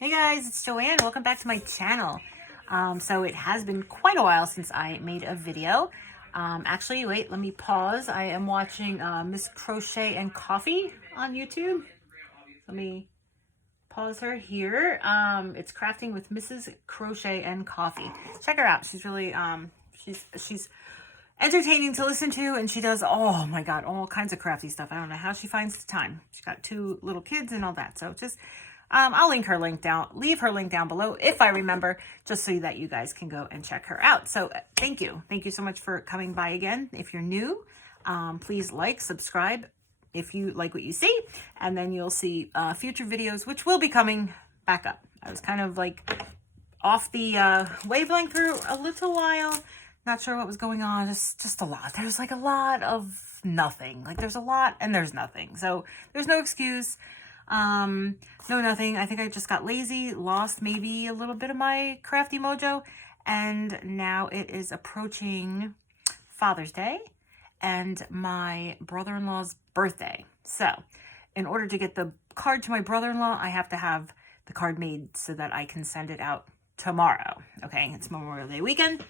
Hey guys, it's Joanne. Welcome back to my channel. So it has been quite a while since I made a video. Actually, wait, let me pause. I am watching Miss Crochet and Coffee on YouTube. Let me pause her here. It's Crafting with Mrs. Crochet and Coffee. Check her out. She's really, she's entertaining to listen to, and she does, oh my God, all kinds of crafty stuff. I don't know how she finds the time. She's got 2 little kids and all that. So just, I'll leave her link down below if I remember, just so that you guys can go and check her out. So thank you so much for coming by again. If you're new, please like, subscribe if you like what you see, and then you'll see future videos which will be coming back up. I was kind of like off the wavelength for a little while, not sure what was going on. Just a lot. There's like a lot of nothing. Like there's a lot and there's nothing, so there's no excuse. No nothing. I think I just got lazy, lost maybe a little bit of my crafty mojo, and now it is approaching Father's Day and my brother-in-law's birthday. So in order to get the card to my brother-in-law, I have to have the card made so that I can send it out tomorrow. Okay, it's Memorial Day weekend,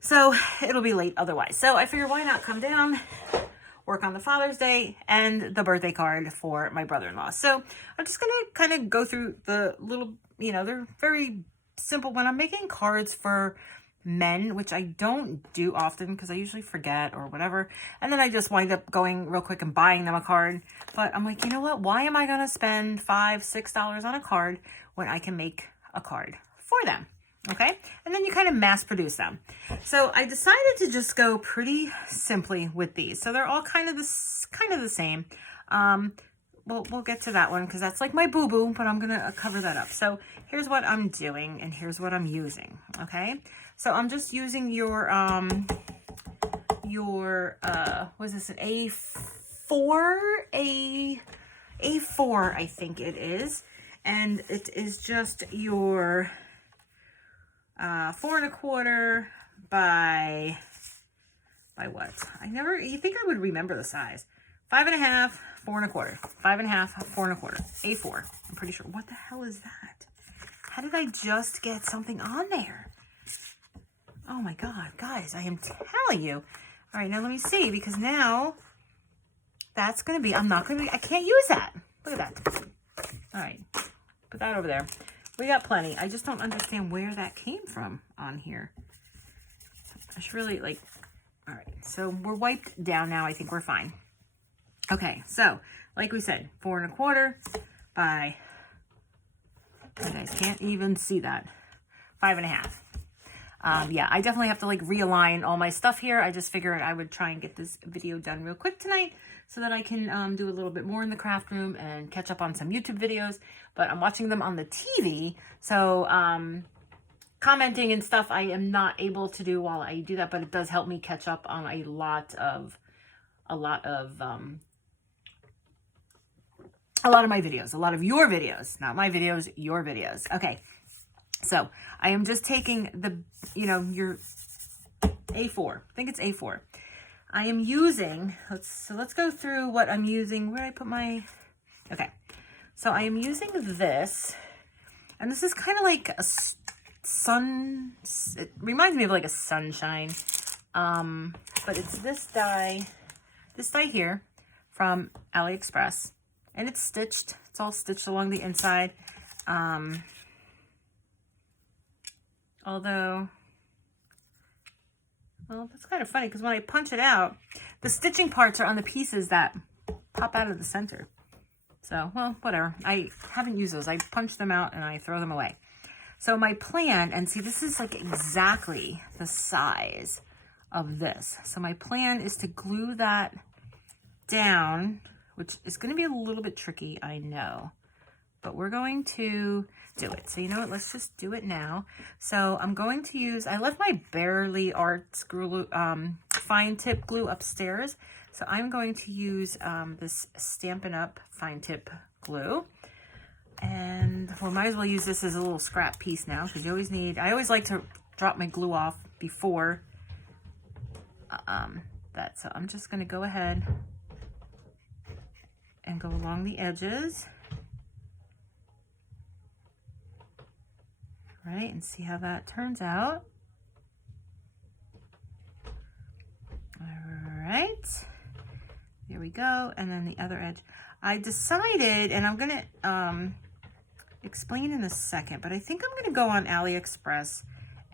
so it'll be late otherwise. So I figured, why not come down, work on the Father's Day and the birthday card for my brother-in-law. So I'm just going to kind of go through the little, they're very simple. When I'm making cards for men, which I don't do often because I usually forget or whatever, and then I just wind up going real quick and buying them a card. But I'm like, you know what? Why am I going to spend $5, $6 on a card when I can make a card for them? Okay, and then you kind of mass produce them. So I decided to just go pretty simply with these. So they're all kind of the same. We'll get to that one because that's like my boo-boo, but I'm gonna cover that up. So here's what I'm doing and here's what I'm using. Okay, so I'm just using your what is this, an A4 I think it is, and it is just your 4 1/4 by what? You think I would remember the size. 5 1/2, 4 1/4, 5 1/2, 4 1/4, A4. I'm pretty sure. What the hell is that? How did I just get something on there? Oh my God, guys, I am telling you. All right, now let me see, because now that's going to be, I can't use that. Look at that. All right, put that over there. We got plenty. I just don't understand where that came from on here. I should really all right, so we're wiped down now. I think we're fine. Okay, so like we said, 4 1/4 by, you guys can't even see that, 5 1/2. Yeah, I definitely have to realign all my stuff here. I just figured I would try and get this video done real quick tonight so that I can do a little bit more in the craft room and catch up on some YouTube videos. But I'm watching them on the TV, so commenting and stuff I am not able to do while I do that, but it does help me catch up on a lot of my videos, a lot of your videos, not my videos, your videos. Okay. So I am just taking the, your A4. I think it's A4. I am using, let's go through what I'm using. Where did I put my, okay. So I am using this, and this is kind of like a it reminds me of like a sunshine. But it's this die here from AliExpress, and it's stitched. It's all stitched along the inside. Although, well, that's kind of funny because when I punch it out, the stitching parts are on the pieces that pop out of the center. So, well, whatever. I haven't used those. I punch them out and I throw them away. So my plan, and see, this is like exactly the size of this. So my plan is to glue that down, which is going to be a little bit tricky, I know. But we're going to do it. So you know what? Let's just do it now. So I'm going to use, I left my Barely Arts glue, fine tip glue upstairs. So I'm going to use this Stampin' Up! Fine tip glue. And we might as well use this as a little scrap piece now, because you always need, I always like to drop my glue off before that. So I'm just going to go ahead and go along the edges. right? And see how that turns out. All right, there we go. And then the other edge. I decided, and I'm gonna explain in a second, but I think I'm gonna go on AliExpress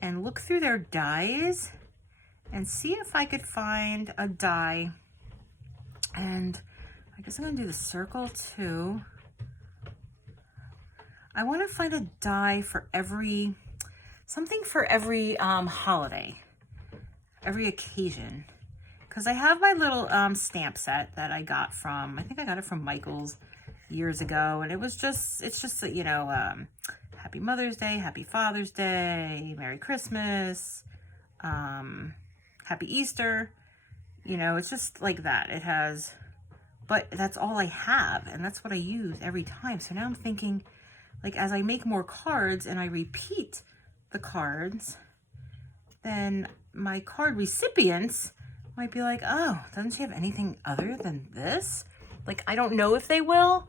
and look through their dies and see if I could find a die. And I guess I'm gonna do the circle too. I want to find a die for something for every holiday, every occasion. Because I have my little stamp set that I got from, I think I got it from Michael's years ago. And it's just, you know, Happy Mother's Day, Happy Father's Day, Merry Christmas, Happy Easter. You know, it's just like that. It has, but that's all I have. And that's what I use every time. So now I'm thinking, like, as I make more cards and I repeat the cards, then my card recipients might be like, oh, doesn't she have anything other than this? Like, I don't know if they will.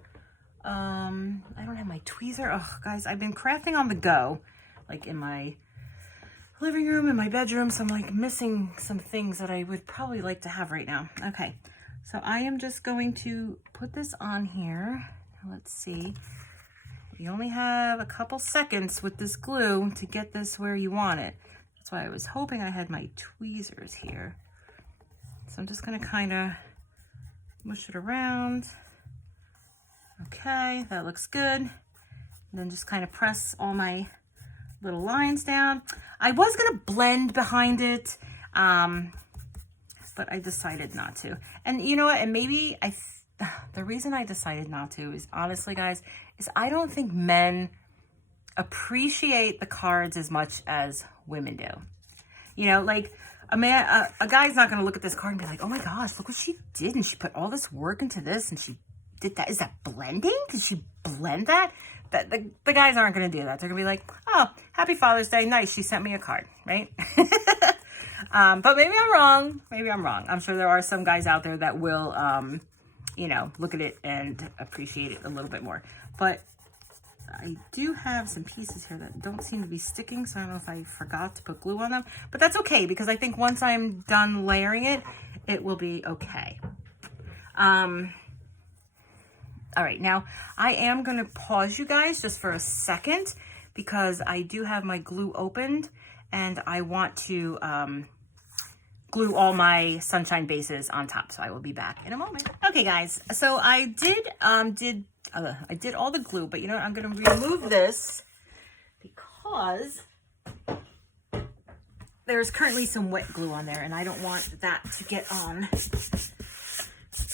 I don't have my tweezer. Oh, guys, I've been crafting on the go, like in my living room, in my bedroom. So I'm like missing some things that I would probably like to have right now. Okay, so I am just going to put this on here. Let's see. You only have a couple seconds with this glue to get this where you want it. That's why I was hoping I had my tweezers here. So I'm just going to kind of mush it around. Okay, that looks good. And then just kind of press all my little lines down. I was going to blend behind it, but I decided not to. And you know what? And maybe the reason I decided not to is, honestly, guys, is I don't think men appreciate the cards as much as women do. You know, like a guy's not going to look at this card and be like, oh my gosh, look what she did. And she put all this work into this and she did that. Is that blending? Did she blend that? The guys aren't going to do that. They're going to be like, oh, happy Father's Day. Nice. She sent me a card, right? But maybe I'm wrong. Maybe I'm wrong. I'm sure there are some guys out there that will, you know, look at it and appreciate it a little bit more. But I do have some pieces here that don't seem to be sticking, so I don't know if I forgot to put glue on them. But that's okay, because I think once I'm done layering it, it will be okay. All right, now I am going to pause you guys just for a second, because I do have my glue opened, and I want to glue all my sunshine bases on top. So I will be back in a moment. Okay, guys. So I did all the glue, but you know what? I'm going to remove this because there's currently some wet glue on there, and I don't want that to get on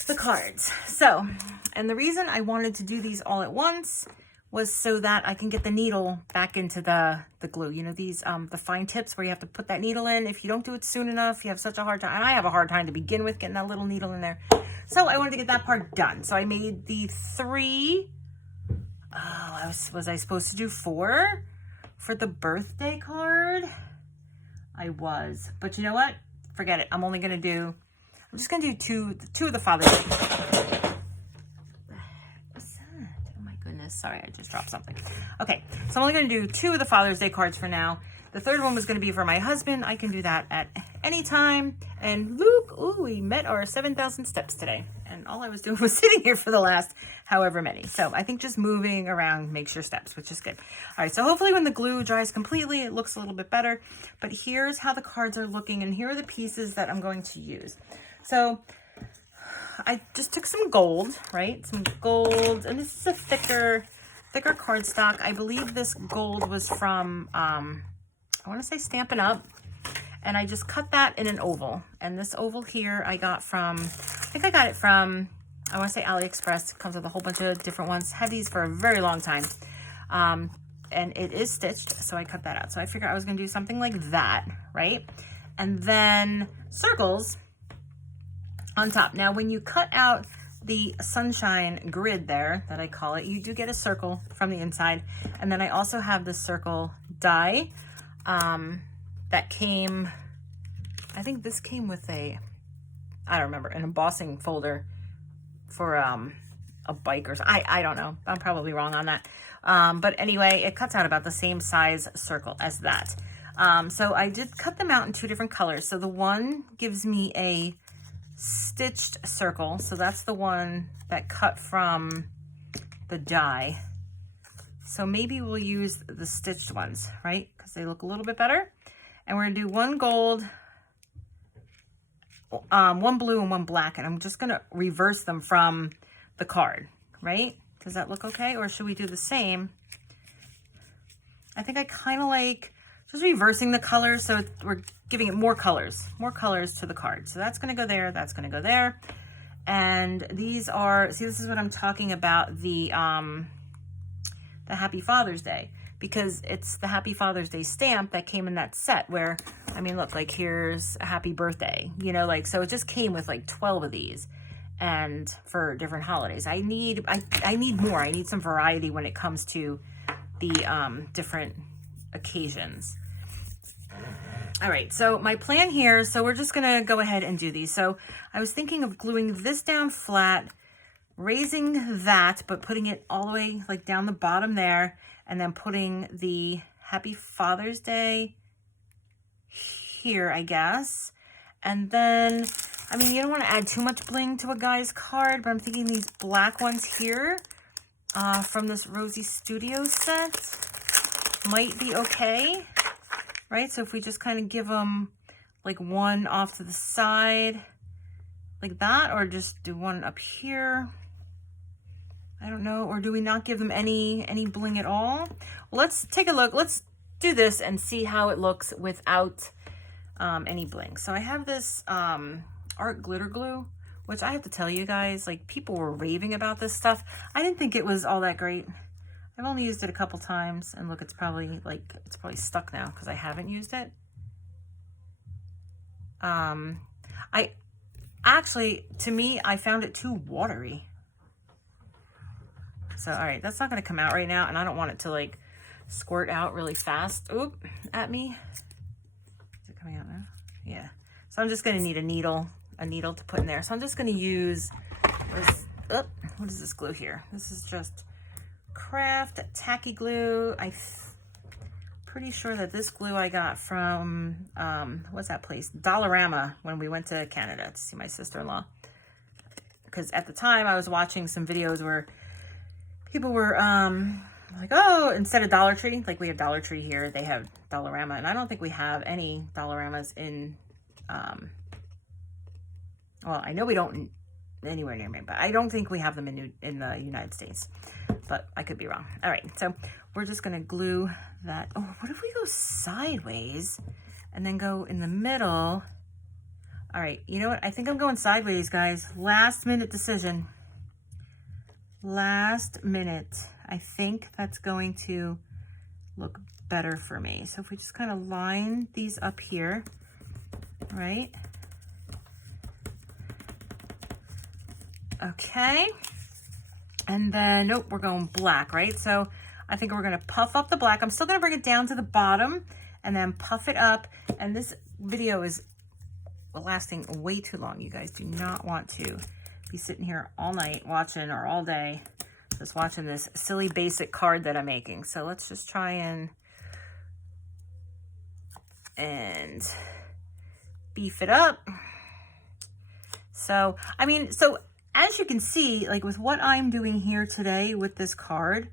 the cards. So, and the reason I wanted to do these all at once was so that I can get the needle back into the glue. You know, these, the fine tips where you have to put that needle in. If you don't do it soon enough, you have such a hard time. And I have a hard time to begin with getting that little needle in there. So I wanted to get that part done. So I made the 3, was I supposed to do 4 for the birthday card? I was, but you know what? Forget it. I'm just going to do two of the Father's Day. Sorry, I just dropped something. Okay, so I'm only going to do 2 of the Father's Day cards for now. The third one was going to be for my husband. I can do that at any time. And Luke, ooh, we met our 7,000 steps today. And all I was doing was sitting here for the last however many. So I think just moving around makes your steps, which is good. All right, so hopefully when the glue dries completely, it looks a little bit better. But here's how the cards are looking, and here are the pieces that I'm going to use. So I just took some gold, right? Some gold, and this is a thicker cardstock. I believe this gold was from, I want to say Stampin' Up. And I just cut that in an oval. And this oval here I got from, I think I got it from, I want to say AliExpress. It comes with a whole bunch of different ones. Had these for a very long time. And it is stitched, so I cut that out. So I figured I was going to do something like that, right? And then circles on top. Now, when you cut out the sunshine grid there, that I call it, you do get a circle from the inside. And then I also have this circle die that came, I think this came with a, I don't remember, an embossing folder for a bike or something. I don't know. I'm probably wrong on that. But anyway, it cuts out about the same size circle as that. So I did cut them out in 2 different colors. So the one gives me a stitched circle. So that's the one that cut from the die. So maybe we'll use the stitched ones, right? Because they look a little bit better. And we're gonna do 1 gold, 1 blue, and 1 black. And I'm just gonna reverse them from the card, right? Does that look okay? Or should we do the same? I think I kind of like just reversing the colors, so we're giving it more colors to the card. So that's going to go there, that's going to go there. And these are, see, this is what I'm talking about, the Happy Father's Day, because it's the Happy Father's Day stamp that came in that set where, I mean, look, like here's a happy birthday, you know, like, so it just came with like 12 of these. And for different holidays, I need more. I need some variety when it comes to the different occasions. All right, so my plan here, so we're just gonna go ahead and do these. So I was thinking of gluing this down flat, raising that, but putting it all the way like down the bottom there, and then putting the Happy Father's Day here, I guess. And then, I mean, you don't want to add too much bling to a guy's card, but I'm thinking these black ones here from this Rosie Studio set might be okay, right? So if we just kind of give them like 1 off to the side like that, or just do 1 up here. I don't know. Or do we not give them any bling at all? Well, let's take a look. Let's do this and see how it looks without any bling. So I have this art glitter glue, which I have to tell you guys, like, people were raving about this stuff. I didn't think it was all that great. I've only used it a couple times, and look, it's probably stuck now because I haven't used it. I actually, to me, I found it too watery. So, all right, that's not going to come out right now, and I don't want it to like squirt out really fast. Oop, at me. Is it coming out now? Yeah. So I'm just going to need a needle to put in there. So I'm just going to use this. What is this glue here? This is just Craft tacky glue. I'm pretty sure that this glue I got from what's that place, Dollarama, when we went to Canada to see my sister-in-law, because at the time I was watching some videos where people were like, oh, instead of Dollar Tree, like we have Dollar Tree here, they have Dollarama, and I don't think we have any Dollaramas in well, I know we don't anywhere near me, but I don't think we have them in the United States, but I could be wrong. All right, so we're just gonna glue that. Oh, what if we go sideways and then go in the middle? All right, you know what? I think I'm going sideways, guys. Last minute decision. Last minute. I think that's going to look better for me. So if we just kind of line these up here, right? Okay. And then, nope, we're going black, right? So I think we're going to puff up the black. I'm still going to bring it down to the bottom and then puff it up. And this video is lasting way too long. You guys do not want to be sitting here all night watching, or all day just watching this silly basic card that I'm making. So let's just try and beef it up. So, I mean, so as you can see, like with what I'm doing here today with this card,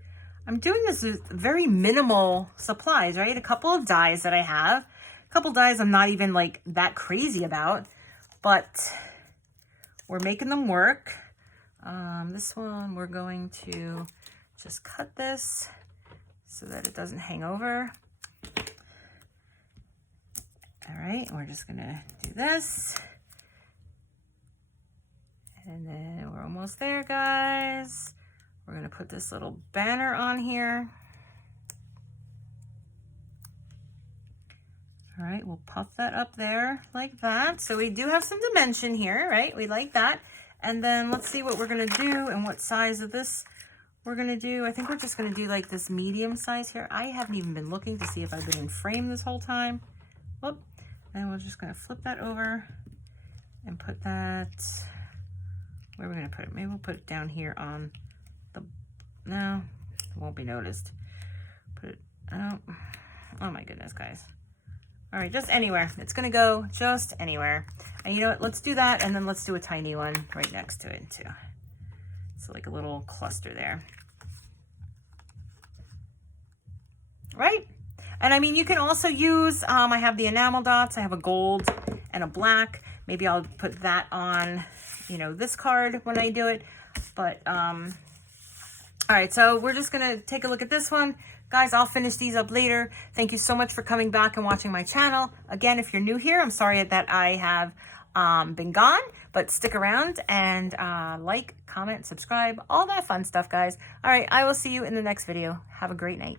I'm doing this with very minimal supplies, right? A couple of dies that I have, a couple dies I'm not even like that crazy about, but we're making them work. This one, we're going to just cut this so that it doesn't hang over. All right, we're just gonna do this. And then we're almost there, guys. We're gonna put this little banner on here. All right, we'll puff that up there like that. So we do have some dimension here, right? We like that. And then let's see what we're gonna do and what size of this we're gonna do. I think we're just gonna do like this medium size here. I haven't even been looking to see if I've been in frame this whole time. Whoop. And we're just gonna flip that over and put that where are we gonna put it? Maybe we'll put it down here on the, no, it won't be noticed. Put it, oh my goodness, guys. All right, just anywhere. It's gonna go just anywhere. And you know what, let's do that, and then let's do a tiny one right next to it too. So like a little cluster there. Right? And I mean, you can also use, I have the enamel dots. I have a gold and a black. Maybe I'll put that on, you know, this card when I do it. But, all right, so we're just going to take a look at this one. Guys, I'll finish these up later. Thank you so much for coming back and watching my channel. Again, if you're new here, I'm sorry that I have been gone, but stick around and like, comment, subscribe, all that fun stuff, guys. All right, I will see you in the next video. Have a great night.